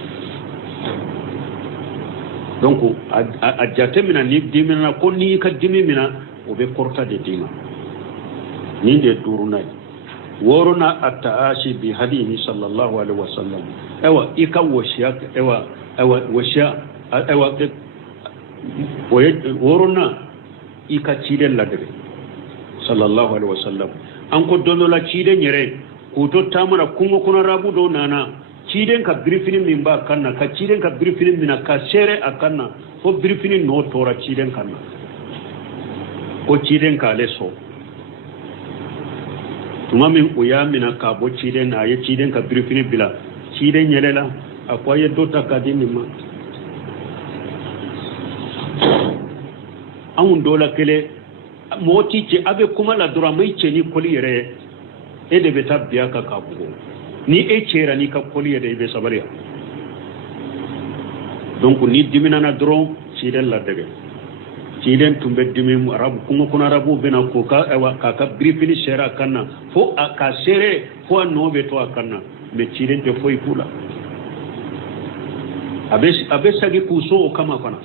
donc a jatemina ni dimina ko ni ka dimina o be korta de dima ni de duruna woruna ataashi bi hadihi sallallahu alaihi wasallam ewa ika washiya ewa washiya ewa woruna ika ciden ladre sallallahu alaihi wasallam an ko dolola ciden yere ko to tamara kuma kuna rabu do nana ciden ka brifini min ba kanna ka ciden ka brifini min ka sere akanna fo brifini no tora ciden kanna ko ciden ka leso tuma min uya mina ka bo ciden na ye ciden ka brifini bila ciden yelela akwaye dota ka dinima an dola kele moti ce abe kuma la dura mai ce ni koli yere e de beta biya ka kabugo ni e cera ni ka koli yere be sabariya donc ni dimina na dron ciden la dege ciden tumbe dimi arabu kuma kuna arabu bena ko ka ka brifini shera kanna fo ka sere fo no be to kanna me ciden te foi kula abe sagi kuso kama kana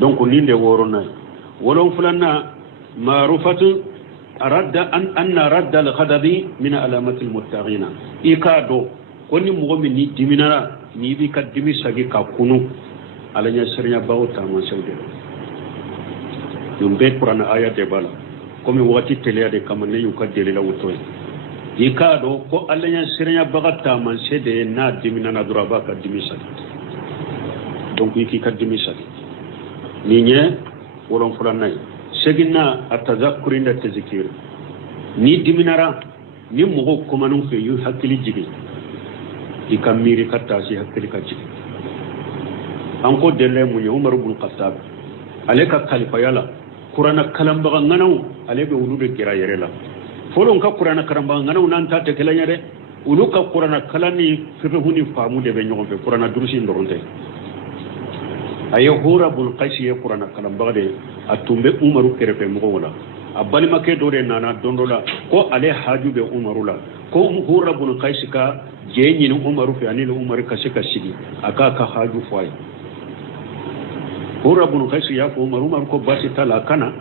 donc ni de worona wolon fulanna ma'rufatu aradda anna radda al-ghadabi min alamati al-muttaqina ikado koni mu'min ni diminara ni bi ka dimi sagi ka kunu alanya sirnya bawta ma sawde yumbe qur'ana ayat de bala komi wati tele de kamane yu ka dele la wuto ikado ko alanya sirnya bagata man sede na diminana duraba ka dimi sagi donc iki ka dimi sagi ni nye wolon fulanay segina atazakkurin da tazkir ni diminara ni mogo komanu fe yu hakili jigi ikamiri katta si hakili ka jigi anko delle mu ni umar ibn khattab aleka khalifa yala qur'ana kalam baga nganaw alebe wulude kira yerela folon ka qur'ana karam baga nganaw nan ta te kelanya de uluka qur'ana kalani firhuni famu de be nyogon fe qur'ana durusi ndoronte aye hura bul qaishi qur'ana kalam bagade atumbe umaru kerepe mo wala abali make dore nana dondola ko ale hajube umarula ko hura bul qaishi ka jenyi no umaru fi anil umar ka shika shigi aka ka haju fay hura bul qaishi ya ko umar ko basi tala kana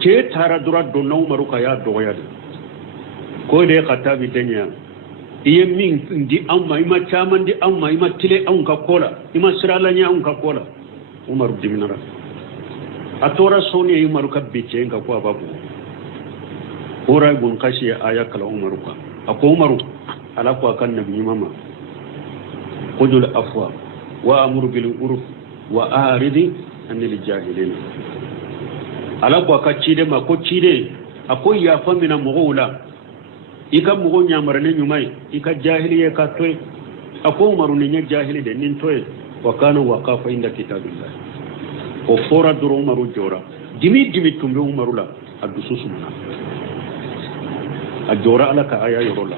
ke tara dura donna umaru ka ya doya ko de khatabi tenya iye min ndi amma ima chaman di amma ima tile an ka kola ima siralanya an ka kola umar diminara atora soni umar ka bice nga ko babu hora ibn kashi aya kala umaru ka ako umaru ala ko kan nabi mama qudul afwa wa amru bil urf wa aridi anil jahilin ala ko ka cide ma ko cide akoy ya famina mughula ika mugo nyamarane nyumai ika jahiliye ka toy ako umaru ne jahili de nin toy wa kana waqafa inda kitabillah o fora duro umaru jora dimi tumbe umaru la adususumuna ajora ala ka aya yorola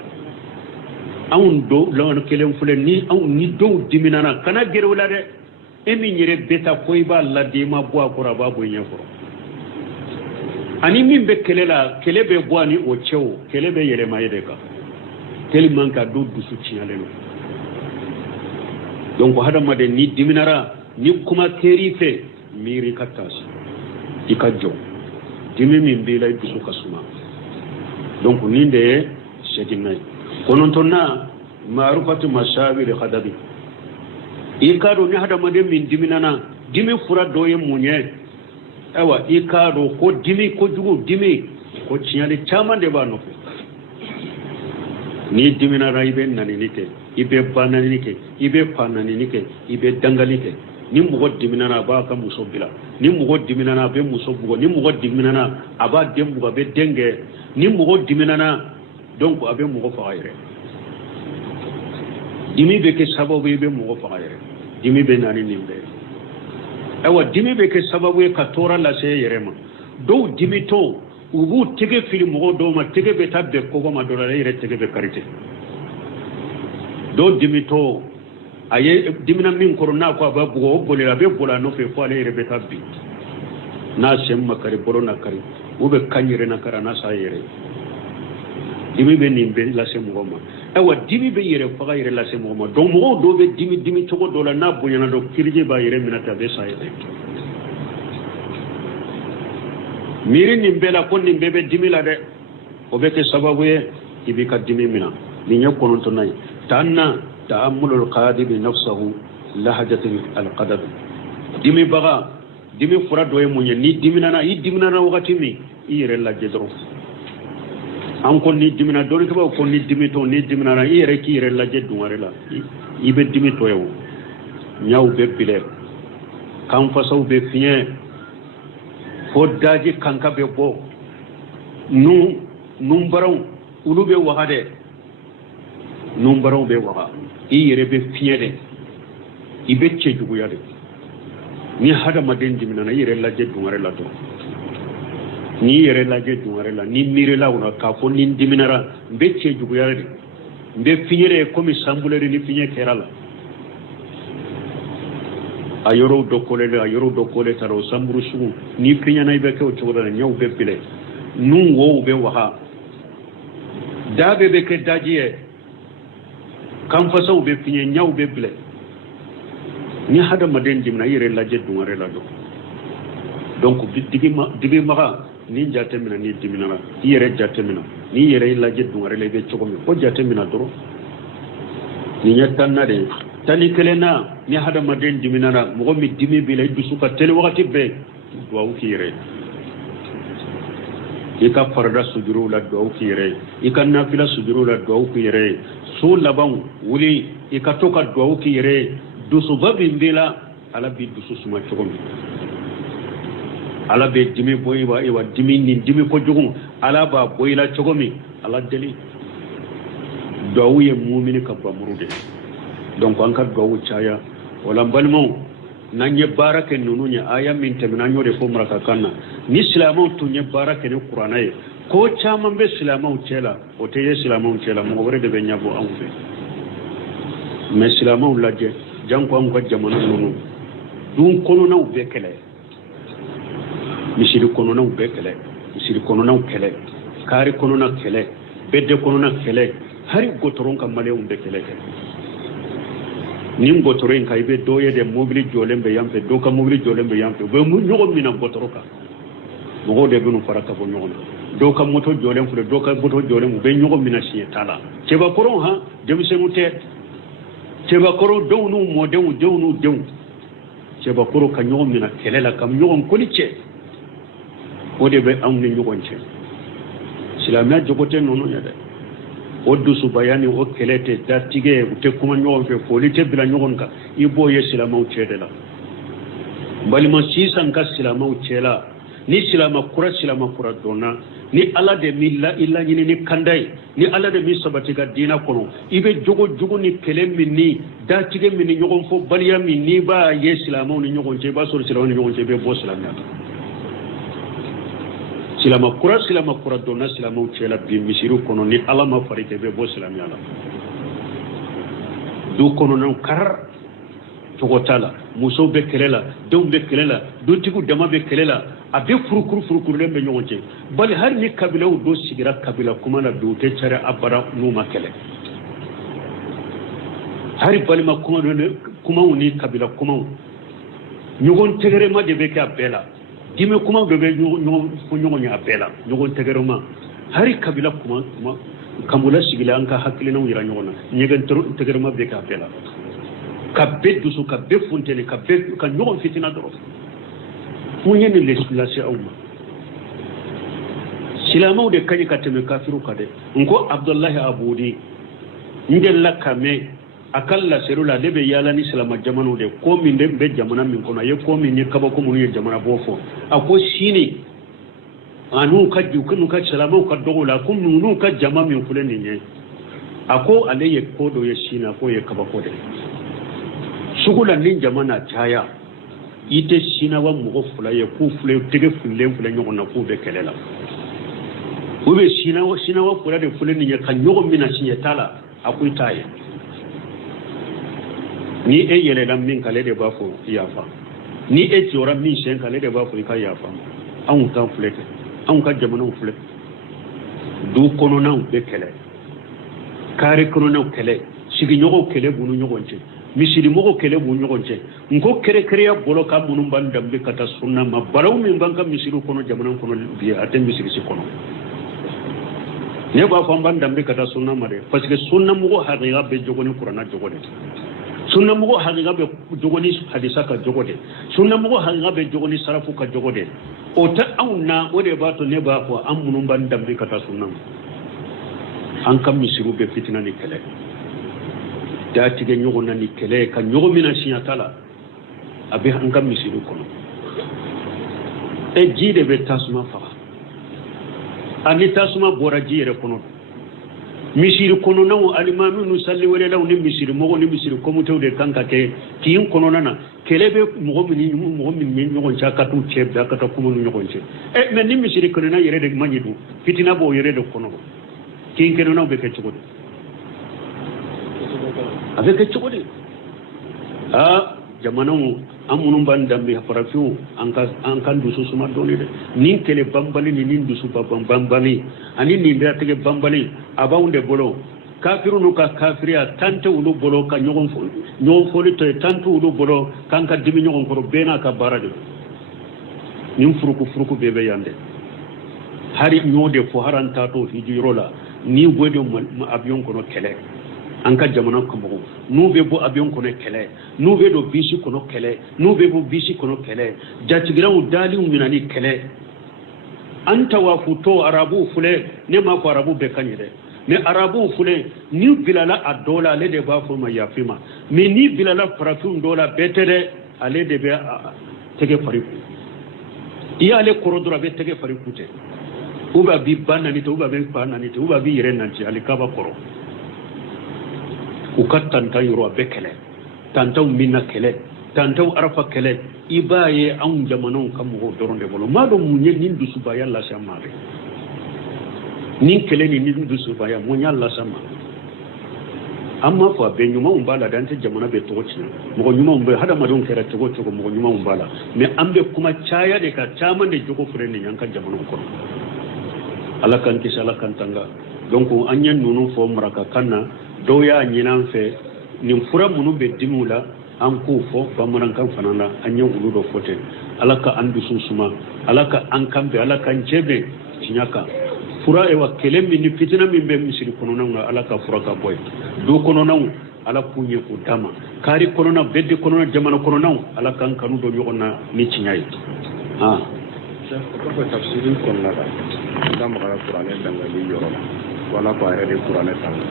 awun do lawan kelen fulen ni awun ni do diminana kana gerwala de emi nyere beta koy ba la de ma bo akora ba bo nyeforo ani min be kelela kelebe bo ani o chewo kelebe yele mayede ka tellement ka do dusu ciale no donc hada made ni diminara ni kuma terife miri katas ikajo dimi min be lay dusu kasuma donc ninde shedinay konontonna ma'rifatu mashabir khadabi ikado ni hada made min diminana dimi fura doye munye awa ikado ko dimi ko jugo dimi ko ciale chama de ba no ni diminana ibe nani nite ibe banani nike ibe panani nike ibe dangalike ni mugo diminana ba ka muso bila ni mugo diminana be muso bugo ni mugo diminana aba dembuga be denge ni mugo diminana donc abe mugo faayre dimi be ke sababu be mugo faayre dimi be nani nimbe awa dimi be ke sababu ka tora la se yerema do dimi to ubu tege fili mugo do ma tege be tabbe ko ma do la yere tege be karite do dimi to aye dimina min corona ko ba bugo bolira be bola no fe fo ale yere be tabbi na semma kari borona kari ube kanyire na kara na sa yere dimi be nimbe la se mugo ma awa dimi be yere faga yere la se mugo ma do mugo do be dimi to do la na bunyana do kirje ba yere minata be sa yere miri nimbe la kon nimbe be dimi la de o be ke sababu ye ibika dimi mina ni nyakono to nay tanna ta'ammulul qadib nafsuhu lahajatul alqadab dimi baga dimi fura do ye munye ni diminana yi diminana wakati mi ire la jedro an kon ni dimina do ko ko ni dimi to ni diminana ire ki ire la jeddu warela ibe dimi to yew nyaw be bile kam fasaw be fiye fo daji kanka be bo num baraw ulu be wahade num baraw be waha ire be fiye de ibe ce jugu yade ni hada maden dimina na ire la jeddu warela to ni ire la jeddu warela ni mire la una ka ko ni diminara be ce jugu yade be fiye ko mi sambulere ni fiye kerala ayoro dokole taro samburu sugu ni finya na ibe ko chogora nyaw be bile nun wo be waha dabe be ke dajiye kan fasaw be finya nyaw be bile ni hada maden dimna yere la jeddu ngare la do donc digi maga ni jatemina ni dimina yere jatemina ni yere la jeddu ngare le be chogomi ko jatemina doro ni nyatanna de tani kelena ni hada maden diminana mo mi dimi bi lay dusuka tele wakati be do awkire ika farda sujuru la do awkire ika nafila sujuru la do awkire so laban wuli ika toka do awkire dusu babi ndila ala bi dusu suma chogomi ala be dimi boy wa e wa dimi ni dimi ko jogum ala ba boy la chogomi ala deli do awye mu'mini ka bamurude donc an ka do chaya wala balmo nanye barake nununya aya min temna nyore fo maraka kanna ni islamu tunye barake ne qur'anaye ko chama be islamu chela o te islamu chela mo wore de benya bo anfe me islamu laje janko am ko jamana nunu dun kono na ubekele misiri kono na ubekele misiri kono na kele kari kono na kele bedde kono na kele hari gotoron kamale ubekele nim gotoro en kaybe doye de mobili jolembe yampe doka mobili jolembe yampe be mu nyogo mina gotoro ka mo de bunu faraka bo nyogo doka moto jolem fu doka moto jolem be nyogo mina shi tala ceba koron ha dem se mute ceba koro downu mo dew ceba koro ka nyogo mina kelela kam nyogo kolice o de be am ni nyogo nche silamia jogote nono nyade o dusu bayani o kelete datige te kuma nyon fe foli te bila nyon ka ibo ye silama uchede la balima sisan ka silama uchela ni silama kura dona ni ala de milla illa ni kandai ni ala de mi sabati ga dina kono ibe jogo ni kele minni datige minni nyon fo baliya minni ba ye silama ni nyon je ba so silama ni nyon je be bo silama silama kura dona silama uchela bi misiru kono ni ala ma farite be bo silama la du kono non kar togotala muso be kelela dum be kelela du tigu dama be kelela abe furukuru lembe nyonje bali har ni kabila do sigira kabila kuma na do te chare abara numa kele hari bali ma kuma uni kabila kuma nyogon tegere ma de be ka bela dime kuma do be nyogon ya bela nyogon tegere ma hari kabila kuma kamula sigila anka hakilina wira nyogona nyegen tegere ma be ka bela kabbe dusu kabbe funtene kabbe kan nyogon fitina doro munye ni leslasi awma silamaw de kaji kateme kafiru kade ngo abdullah abudi ngella kame akalla serula debe yala ni silama jamanu de ko min de be jamana min kono ye ko min ni kaba ko mun ye jamana bofo ako shini anu ka jukunu ka silamaw ka dogola ko nunu ka jama min fulani nye ako aleye kodo ye shina ko ye kaba ko de sugula nin jamana taya ite shina wa mugo fula ye ku fule tege fule nyogona ku be kelela ube shina wa fula de fule ni ka nyogo mina shinya tala akuitaye ni e yele lam min kale de bafo yafa ni e jora min shen kale de bafo ka yafa an ka fule an ka jamana fule du kono na be kele kare kono na kele sigi nyogo kele bunu nyogonje misiri mogo kele bu nyogonje ngo kere ya bolo ka munum bandam be kata sunna ma baraw min banka misiru kono jamana kono bi aten misiri si kono ne ba fa bandam be kata sunna ma de parce que sunna mogo haqiqa be jogoni qur'ana jogode sunna mogo haqiqa be jogoni hadisa ka jogode sunna mogo haqiqa be jogoni sarafu ka jogode o ta auna o de ba to ne ba ko am munum bandam be kata sunna an kam misiru be fitina ni kele datige nyogo nani kele ka nyogo mina sinyatala abe hanga misiru kono e jide be tasuma fa ani tasuma bora jire kono misiru kono nawo alimami nu salli wala law ni misiru mogo ni misiru komu tewde kanka ke tin kono nana kele be mogo min nyogo chakatu chebda kata komo nyogo che e men ni misiru kono na yere de manyidu fitina bo yere de kono kin keno na be ke chugo avec chogode jamanu amunum bandambe hafarafiu ankan dusu suma doni de nin kele bambali ni nin dusu bambali ani ni nda tege bambali abaunde bolo kafiru no ka kafiriya tante ulu bolo ka nyogon foli to tante ulu bolo kanka dimi nyogon ko bena ka barade nin furuku bebe yande hari nyode fo haranta to hijirola ni wedo avion kono kele anka jamana kambo nube bo abion kono kele nube do bisi kono kele nube bo bisi kono kele jatigira udali minani kele anta wa futo arabu fule ne ma ko arabu be kanyede ne arabu fule ni bilala adola le de ba fo ma yafima me ni bilala parafum dola betere ale de be tege fariku iya le korodura be tege fariku te uba bi banani to uba be banani to uba bi yere nanti ali kaba koro ukatanta yoro bekele tantaw minna kele tantaw arafa kele ibaye an jamanon kam go doronde bolo mado munye nin dusu ba yalla samare nin kele ni nin dusu ba ya munya Allah sama amma fa be nyuma umbala dante jamana be tochi mo nyuma umbe hada madon kera to go mo nyuma umbala me ambe kuma chaya de ka chama de jogo freni yanka jamanon ko ala kan kisala kan tanga donc anyen nunu fo maraka kanna doya nyinan fe nim fura munu be dimula an ku fo bamaran kan fanana anyen ulu do fote alaka andu susuma alaka an kambe alaka njebe tinyaka fura e wa kelem ni fitina min be misiri kono na alaka fura ka boy do kono na ala kunye ku dama kari kono na bedde kono na jamana kono na alaka kan kanu do yogona ni tinyai o kɔfɛ tafsiri kɔnɔna la n da magara kuranɛ dangali yɔrɔ la wala k'a yɛrɛ de kuranɛ tanga